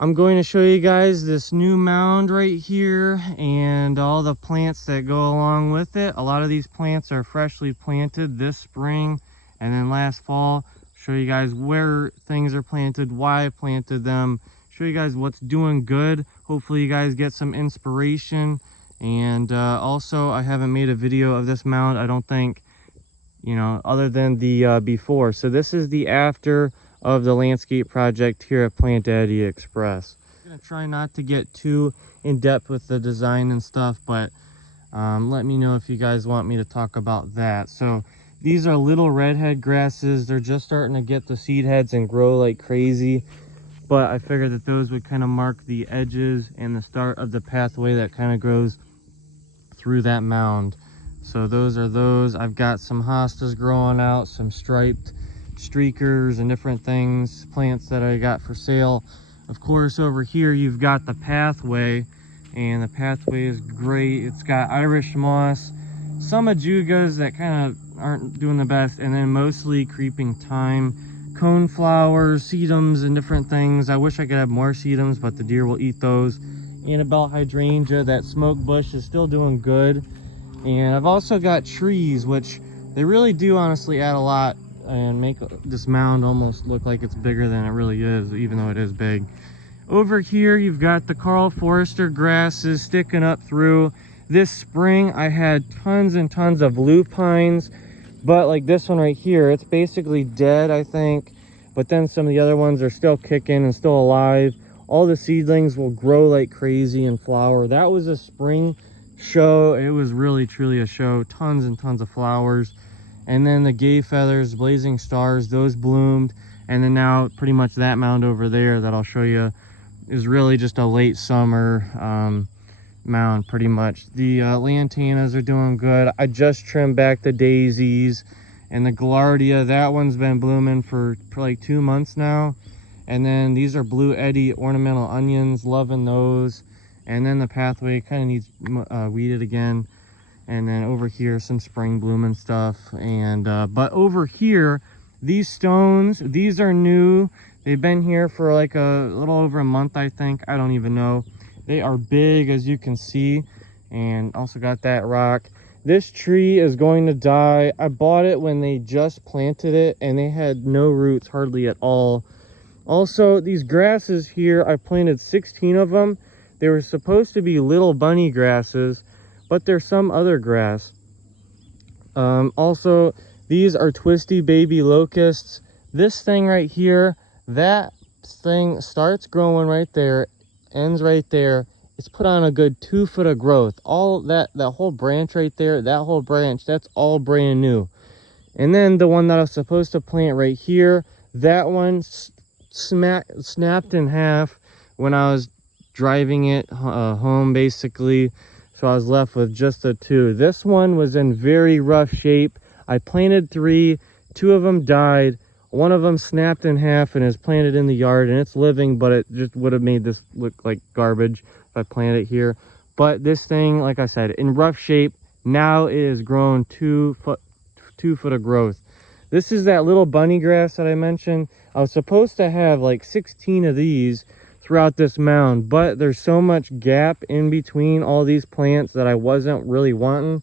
I'm going to show you guys this new mound right here and all the plants that go along with it. A lot of these plants are freshly planted this spring and then last fall. Show you guys where things are planted, why I planted them, show you guys what's doing good. Hopefully you guys get some inspiration. And also, I haven't made a video of this mound, I don't think, you know, other than the before. So this is the after of the landscape project here at Plant Daddy Express. I'm gonna try not to get too in depth with the design and stuff, but let me know if you guys want me to talk about that. So these are little redhead grasses. They're just starting to get the seed heads and grow like crazy, but I figured that those would kind of mark the edges and the start of the pathway that kind of grows through that mound. So those are those. I've got some hostas growing out, some striped streakers and different things, plants that I got for sale. Of course, over here you've got the pathway, and the pathway is great. It's got Irish moss, some ajugas that kind of aren't doing the best, and then mostly creeping thyme, coneflowers, sedums, and different things. I wish I could have more sedums, but the deer will eat those. Annabelle hydrangea, that smoke bush, is still doing good. And I've also got trees, which they really do honestly add a lot and make this mound almost look like it's bigger than it really is, even though it is big. Over here you've got the Carl Forester grasses sticking up through. This spring I had tons and tons of lupines, but like this one right here, it's basically dead, I think. But then some of the other ones are still kicking and still alive. All the seedlings will grow like crazy and flower. That was a spring show. It was really truly a show. Tons and tons of flowers. And then the gay feathers, blazing stars, those bloomed. And then now pretty much that mound over there that I'll show you is really just a late summer mound pretty much. The lantanas are doing good. I just trimmed back the daisies and the gaillardia. That one's been blooming for like 2 months now. And then these are blue eddy ornamental onions, loving those. And then the pathway kind of needs weeded again. And then over here some spring blooming stuff. And but over here, these stones, these are new. They've been here for like a little over a month, I think. I don't even know. They are big, as you can see. And also got that rock. This tree is going to die. I bought it when they just planted it and they had no roots hardly at all. Also, these grasses here, I planted 16 of them. They were supposed to be little bunny grasses, but there's some other grass. Also, these are twisty baby locusts. This thing right here, that thing starts growing right there, ends right there. It's put on a good 2 foot of growth. All that whole branch right there, that whole branch, that's all brand new. And then the one that I was supposed to plant right here, that one snapped in half when I was driving it home basically, so I was left with just the 2. This one was in very rough shape. I planted 3, 2 of them died, one of them snapped in half and is planted in the yard and it's living, but it just would have made this look like garbage if I planted it here. But this thing, like I said, in rough shape. Now it is grown 2 foot of growth. This is that little bunny grass that I mentioned. I was supposed to have like 16 of these throughout this mound, but there's so much gap in between all these plants that I wasn't really wanting.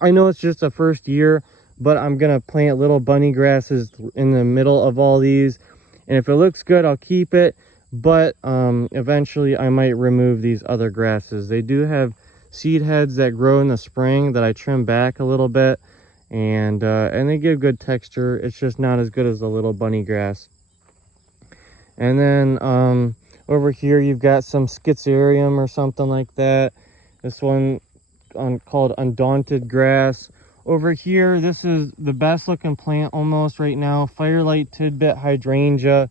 I know it's just the first year, but I'm gonna plant little bunny grasses in the middle of all these, and if it looks good, I'll keep it. But eventually I might remove these other grasses. They do have seed heads that grow in the spring that I trim back a little bit, and they give good texture. It's just not as good as the little bunny grass. And then over here you've got some schizarium or something like that. This one called undaunted grass. Over here, this is the best looking plant almost right now, firelight tidbit hydrangea.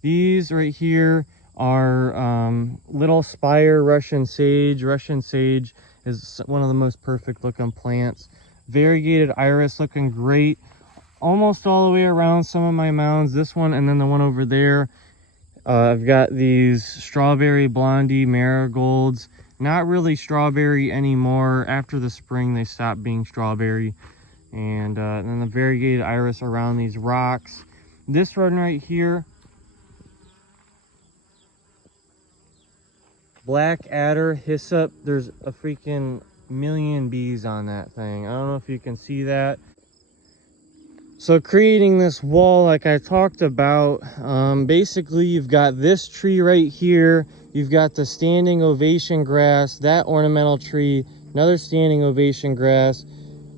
These right here are little spire Russian sage. Russian sage is one of the most perfect looking plants. Variegated iris looking great almost all the way around some of my mounds. This one and then the one over there. I've got these strawberry blondie marigolds. Not really strawberry anymore. After the spring they stopped being strawberry. And then the variegated iris around these rocks. This one right here, black adder hyssop. There's a freaking million bees on that thing. I don't know if you can see that. So creating this wall like I talked about, basically you've got this tree right here, you've got the standing ovation grass, that ornamental tree, another standing ovation grass.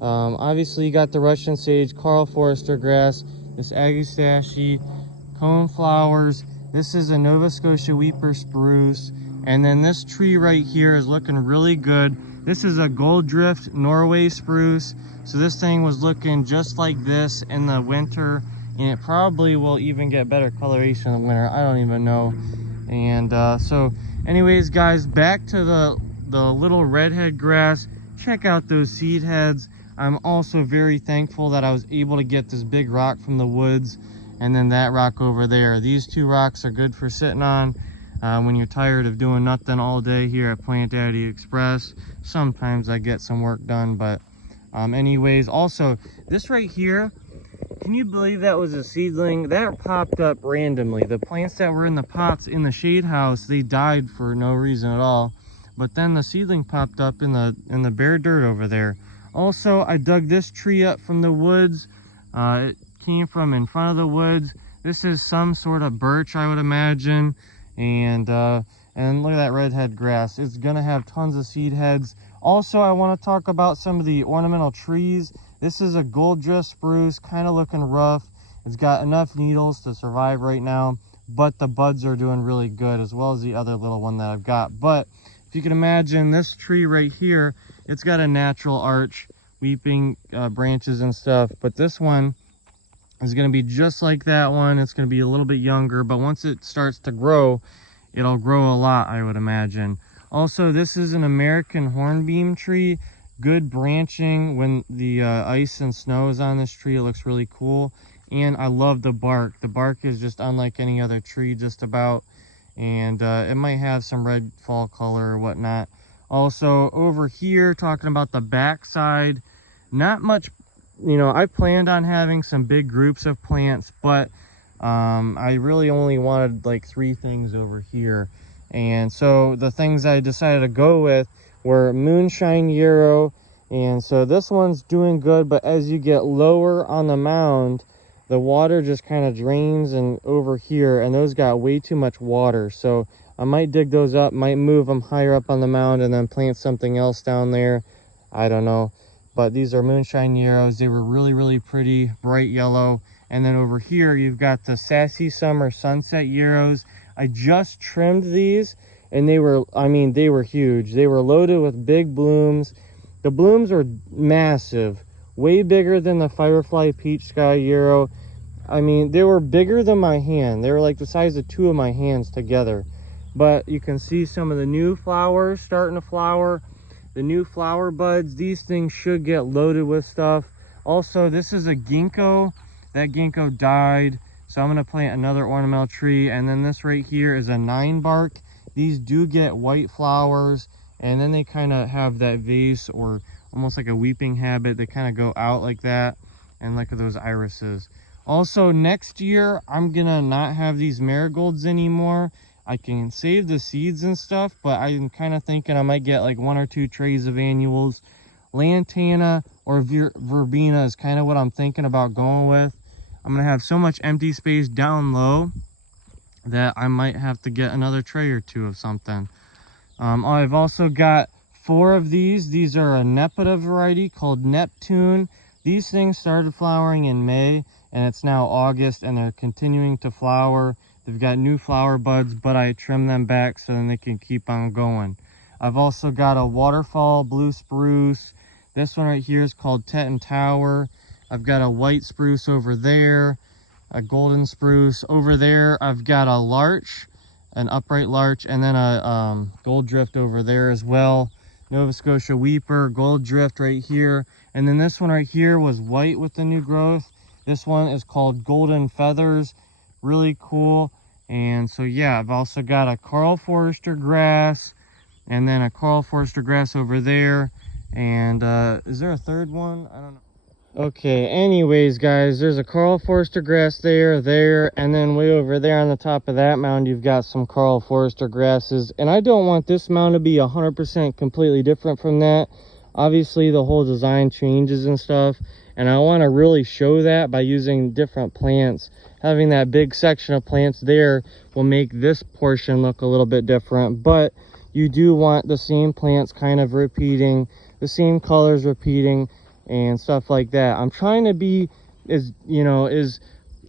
Obviously you got the Russian sage, Karl Forster grass, this Agustache, cone flowers. This is a Nova Scotia weeper spruce. And then this tree right here is looking really good. This is a gold drift Norway spruce. So this thing was looking just like this in the winter, and it probably will even get better coloration in the winter. I don't even know. And so anyways, guys, back to the little redhead grass. Check out those seed heads. I'm also very thankful that I was able to get this big rock from the woods, and then that rock over there. These two rocks are good for sitting on when you're tired of doing nothing all day here at Plant Daddy Express. Sometimes I get some work done, but anyways, also this right here, can you believe that was a seedling that popped up randomly? The plants that were in the pots in the shade house, they died for no reason at all, but then the seedling popped up in the bare dirt over there. Also, I dug this tree up from the woods. It came from in front of the woods. This is some sort of birch, I would imagine. And look at that redhead grass. It's gonna have tons of seed heads. Also, I want to talk about some of the ornamental trees. This is a gold drift spruce, kind of looking rough. It's got enough needles to survive right now, but the buds are doing really good, as well as the other little one that I've got. But if you can imagine this tree right here, it's got a natural arch, weeping branches and stuff, but this one is going to be just like that one. It's going to be a little bit younger, but once it starts to grow, it'll grow a lot, I would imagine. Also, this is an American hornbeam tree. Good branching when the ice and snow is on this tree. It looks really cool, and I love the bark. The bark is just unlike any other tree just about, and it might have some red fall color or whatnot. Also over here, talking about the back side, not much, you know, I planned on having some big groups of plants, but I really only wanted like 3 things over here. And so the things I decided to go with were moonshine yarrow, and so this one's doing good, but as you get lower on the mound, the water just kind of drains and over here, and those got way too much water. So I might dig those up, might move them higher up on the mound and then plant something else down there. I don't know. But these are moonshine yarrows. They were really, really pretty, bright yellow. And then over here, you've got the Sassy Summer Sunset yarrows. I just trimmed these, and they were, I mean, they were huge. They were loaded with big blooms. The blooms are massive, way bigger than the Firefly Peach Sky yarrow. I mean, they were bigger than my hand. They were like the size of 2 of my hands together. But you can see some of the new flowers starting to flower. The new flower buds, these things should get loaded with stuff. Also, this is a ginkgo. That ginkgo died, so I'm going to plant another ornamental tree. And then this right here is a 9 bark. These do get white flowers, and then they kind of have that vase or almost like a weeping habit. They kind of go out like that, and look at those irises. Also, next year, I'm going to not have these marigolds anymore. I can save the seeds and stuff, but I'm kind of thinking I might get like 1 or 2 trays of annuals. Lantana or verbena is kind of what I'm thinking about going with. I'm going to have so much empty space down low that I might have to get another tray or 2 of something. I've also got 4 of these. These are a nepeta variety called Neptune. These things started flowering in May, and it's now August, and they're continuing to flower. They've got new flower buds, but I trimmed them back so then they can keep on going. I've also got a waterfall blue spruce. This one right here is called Teton Tower. I've got a white spruce over there, a golden spruce. Over there, I've got a larch, an upright larch, and then a gold drift over there as well. Nova Scotia weeper, gold drift right here. And then this one right here was white with the new growth. This one is called Golden Feathers. Really cool. And so yeah, I've also got a Karl Forster grass, and then a Karl Forster grass over there. And is there a third one? I don't know. Okay, anyways, guys, there's a Carl Forster grass there, and then way over there on the top of that mound, you've got some Carl Forster grasses. And I don't want this mound to be 100% completely different from that. Obviously, the whole design changes and stuff, and I want to really show that by using different plants. Having that big section of plants there will make this portion look a little bit different, but you do want the same plants kind of repeating, the same colors repeating, and stuff like that. I'm trying to be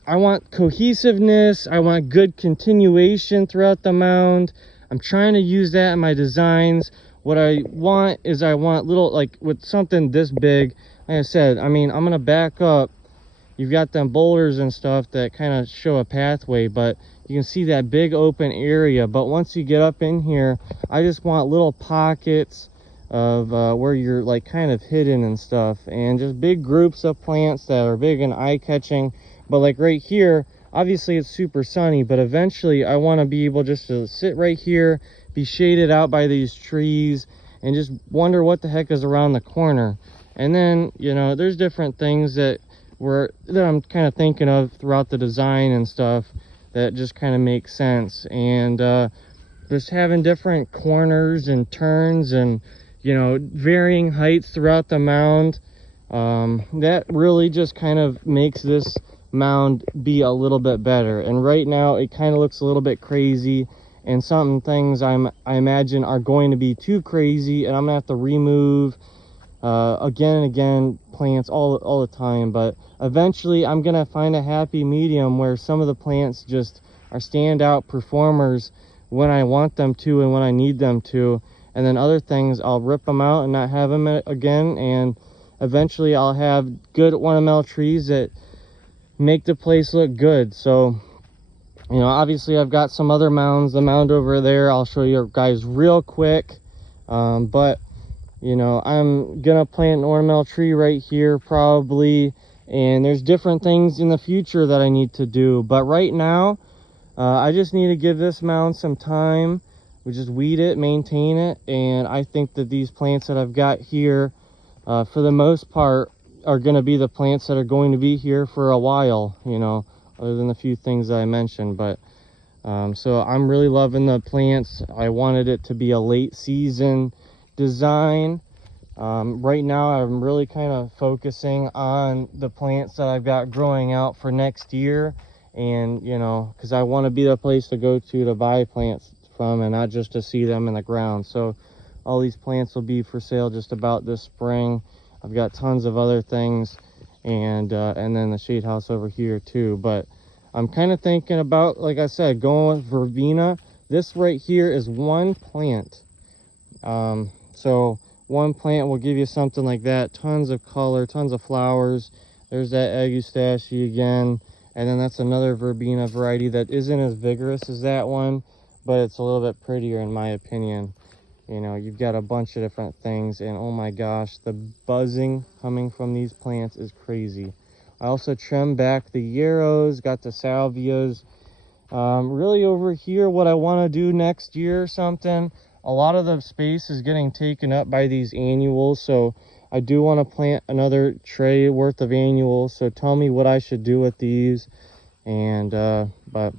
I want cohesiveness, I want good continuation throughout the mound. I'm trying to use that in my designs. What I want is I want little, like with something this big, like I said, I mean, I'm gonna back up. You've got them boulders and stuff that kind of show a pathway, but you can see that big open area. But once you get up in here, I just want little pockets of where you're like kind of hidden and stuff, and just big groups of plants that are big and eye-catching. But like right here, obviously it's super sunny, but eventually I want to be able just to sit right here, be shaded out by these trees, and just wonder what the heck is around the corner. And then, you know, there's different things that I'm kind of thinking of throughout the design and stuff that just kind of makes sense. And just having different corners and turns and, you know, varying heights throughout the mound, that really just kind of makes this mound be a little bit better. And right now it kind of looks a little bit crazy, and some things I imagine are going to be too crazy, and I'm gonna have to remove again and again plants all the time. But eventually I'm gonna find a happy medium where some of the plants just are standout performers when I want them to and when I need them to, and then other things I'll rip them out and not have them again. And eventually I'll have good ornamental trees that make the place look good. So, you know, obviously I've got some other mounds. The mound over there I'll show you guys real quick, but you know, I'm gonna plant an ornamental tree right here probably, and there's different things in the future that I need to do. But right now, I just need to give this mound some time. We just weed it, maintain it, and I think that these plants that I've got here, for the most part, are gonna be the plants that are going to be here for a while, you know, other than the few things that I mentioned. But so I'm really loving the plants. I wanted it to be a late season design. Right now I'm really kind of focusing on the plants that I've got growing out for next year, and you know, because I want to be the place to go to buy plants from, and not just to see them in the ground. So all these plants will be for sale just about this spring. I've got tons of other things, and then the shade house over here too. But I'm kind of thinking about, like I said, going with verbena. This right here is one plant. So one plant will give you something like that, tons of color, tons of flowers. There's that Agustache again, and then that's another verbena variety that isn't as vigorous as that one, but it's a little bit prettier in my opinion. You know, you've got a bunch of different things, and oh my gosh, the buzzing coming from these plants is crazy. I also trimmed back the yarrows, got the salvias. Really over here, what I want to do next year or something, a lot of the space is getting taken up by these annuals, so I do want to plant another tray worth of annuals. So tell me what I should do with these. And but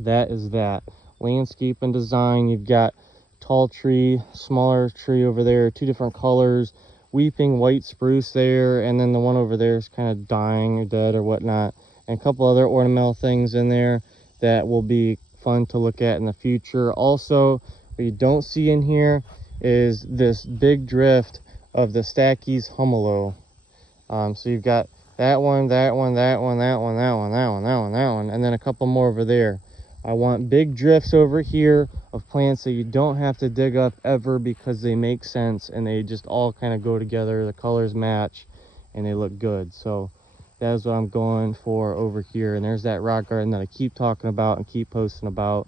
that is that. Landscape and design, you've got tall tree, smaller tree over there, two different colors, weeping white spruce there, and then the one over there is kind of dying or dead or whatnot, and a couple other ornamental things in there that will be fun to look at in the future. Also, what you don't see in here is this big drift of the Stachy's humolo. So you've got that one, that one, that one, that one, that one, that one, that one, that one, and then a couple more over there. I want big drifts over here of plants that you don't have to dig up ever, because they make sense and they just all kind of go together. The colors match and they look good. So that is what I'm going for over here. And there's that rock garden that I keep talking about and keep posting about.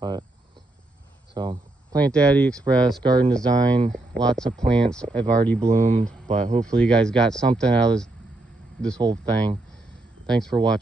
But so Plant Daddy Express garden design, lots of plants have already bloomed, but hopefully you guys got something out of this whole thing. Thanks for watching.